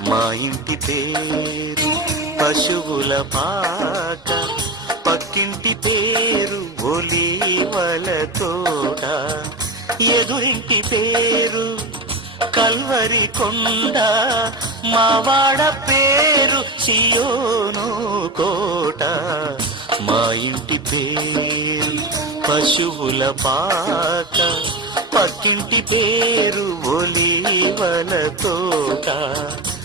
మా ఇంటి పేరు పశువుల పాక పక్కింటి పేరు ఒలీవల తోట ఎదురింటి పేరు కల్వరి కొండ మావాడ పేరు సియోను కోట. మా ఇంటి పేరు పశువుల పాక పక్కింటి పేరు ఒలీవల తోట.